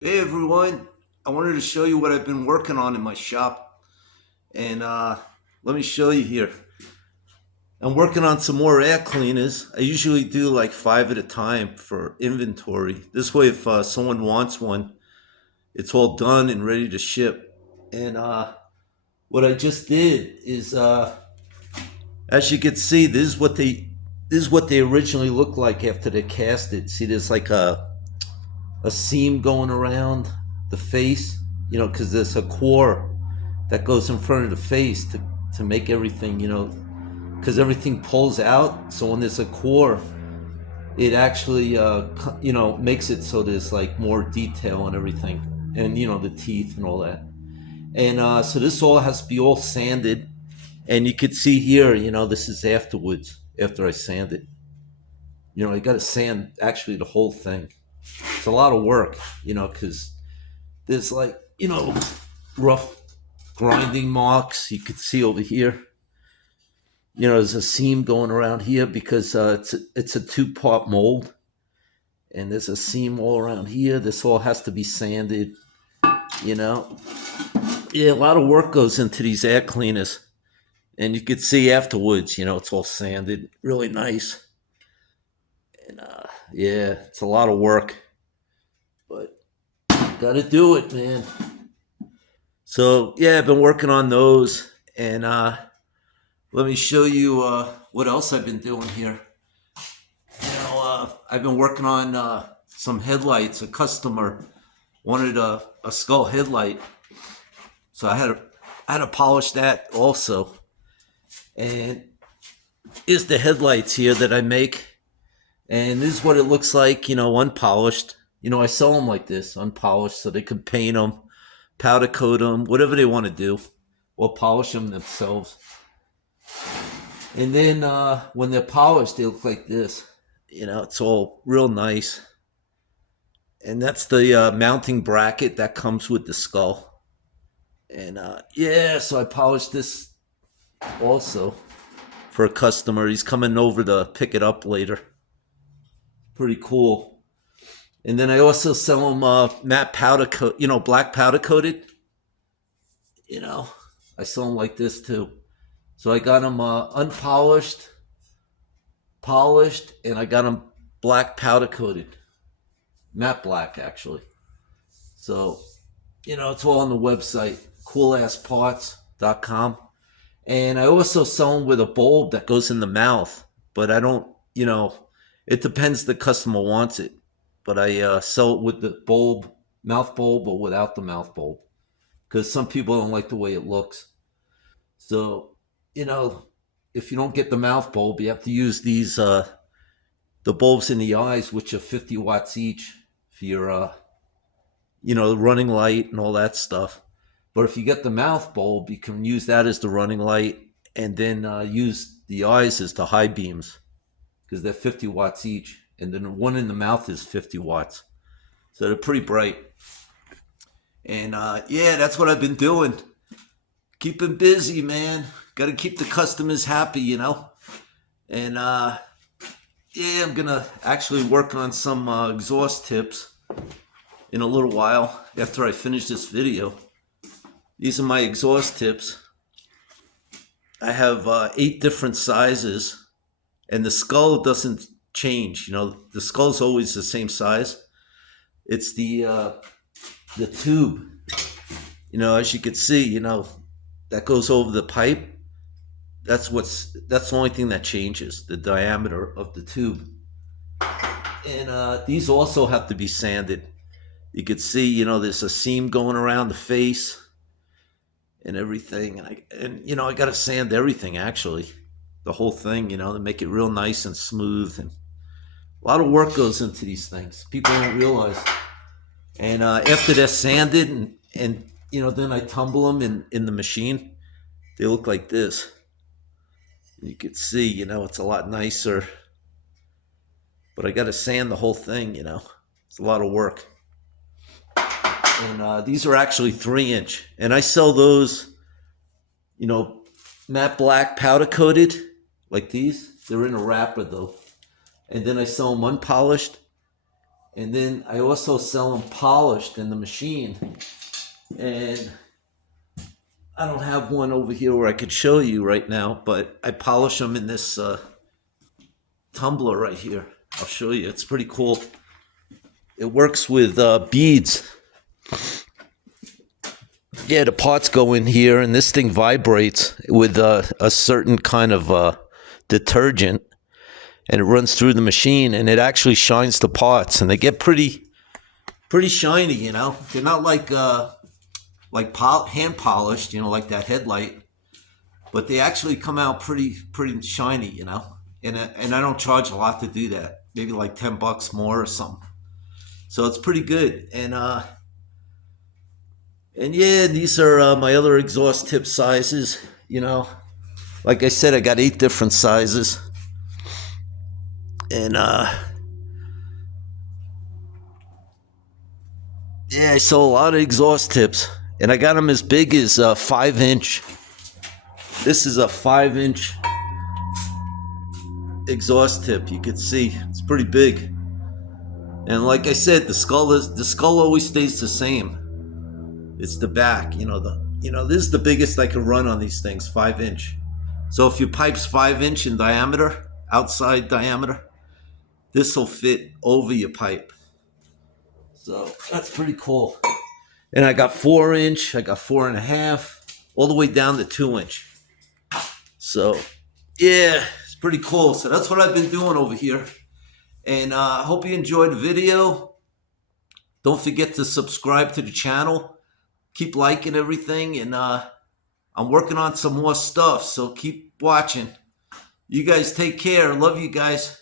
Hey everyone, I wanted to show you what I've been working on in my shop. And let me show you here. I'm working on some more air cleaners. I usually do like five at a time for inventory. This way, if someone wants one, it's all done and ready to ship. And what I just did is, as you can see, this is what they originally looked like after they cast it. See, there's like a seam going around the face, because there's a core that goes in front of the face to make everything, because everything pulls out. So when there's a core, it actually, makes it so there's like more detail and everything, and the teeth and all that. And so this all has to be all sanded, and you could see here, this is afterwards after I sand it. I got to sand actually the whole thing. It's a lot of work, because there's like, rough grinding marks you could see over here. There's a seam going around here because it's a two-part mold, and there's a seam all around here. This all has to be sanded. You know, yeah, a lot of work goes into these air cleaners, and you could see afterwards. It's all sanded, really nice, and yeah, it's a lot of work, but got to do it, man. So yeah, I've been working on those, and let me show you what else I've been doing here. I've been working on some headlights. A customer wanted a skull headlight, so I had to polish that also. And here's the headlights here that I make, and this is what it looks like, unpolished. I sell them like this, unpolished, so they can paint them, powder coat them, whatever they want to do, or polish them themselves. And then when they're polished, they look like this. It's all real nice. And that's the mounting bracket that comes with the skull. And yeah, so I polished this also for a customer. He's coming over to pick it up later. Pretty cool. And then I also sell them matte powder coat, black powder coated. You know, I sell them like this too. So I got them unpolished, polished, and I got them black powder coated, matte black actually. So, it's all on the website, coolasparts.com. And I also sell them with a bulb that goes in the mouth, but I don't, it depends the customer wants it. But I sell it with the bulb, mouth bulb, or without the mouth bulb, because some people don't like the way it looks. So, you know, if you don't get the mouth bulb, you have to use these the bulbs in the eyes, which are 50 watts each for your running light and all that stuff. But if you get the mouth bulb, you can use that as the running light, and then use the eyes as the high beams, because they're 50 watts each, and then one in the mouth is 50 watts. So they're pretty bright. And yeah, that's what I've been doing. Keeping busy, man. Got to keep the customers happy, And yeah, I'm gonna actually work on some exhaust tips in a little while after I finish this video. These are my exhaust tips. I have 8 different sizes, and the skull doesn't change. The skull's always the same size. It's the tube. As you can see, that goes over the pipe. That's the only thing that changes, the diameter of the tube. And these also have to be sanded. You could see, there's a seam going around the face and everything. And I got to sand everything, actually, the whole thing, to make it real nice and smooth. And a lot of work goes into these things. People don't realize. And after they're sanded and then I tumble them in the machine, they look like this. You could see, it's a lot nicer. But I got to sand the whole thing, It's a lot of work. And these are actually 3-inch. And I sell those, matte black powder coated, like these. They're in a wrapper, though. And then I sell them unpolished. And then I also sell them polished in the machine. And I don't have one over here where I could show you right now, but I polish them in this tumbler right here. I'll show you. It's pretty cool. It works with beads. Yeah, the parts go in here, and this thing vibrates with a certain kind of detergent, and it runs through the machine, and it actually shines the parts, and they get pretty shiny. You know, they're not like hand polished, you know, like that headlight, but they actually come out pretty shiny. You know, and I don't charge a lot to do that. Maybe like $10 more or something. So it's pretty good. And yeah, these are my other exhaust tip sizes. You know, like I said, I got 8 different sizes. And yeah, I sell a lot of exhaust tips. And I got them as big as 5-inch. This is a 5-inch exhaust tip. You can see it's pretty big. And like I said, the skull always stays the same. It's the back, this is the biggest I can run on these things, 5-inch. So if your pipe's 5-inch in diameter, outside diameter, this will fit over your pipe. So that's pretty cool. And I got 4-inch, I got 4.5, all the way down to 2-inch. So yeah, it's pretty cool. So that's what I've been doing over here. And I hope you enjoyed the video. Don't forget to subscribe to the channel. Keep liking everything. And I'm working on some more stuff. So keep watching. You guys take care. Love you guys.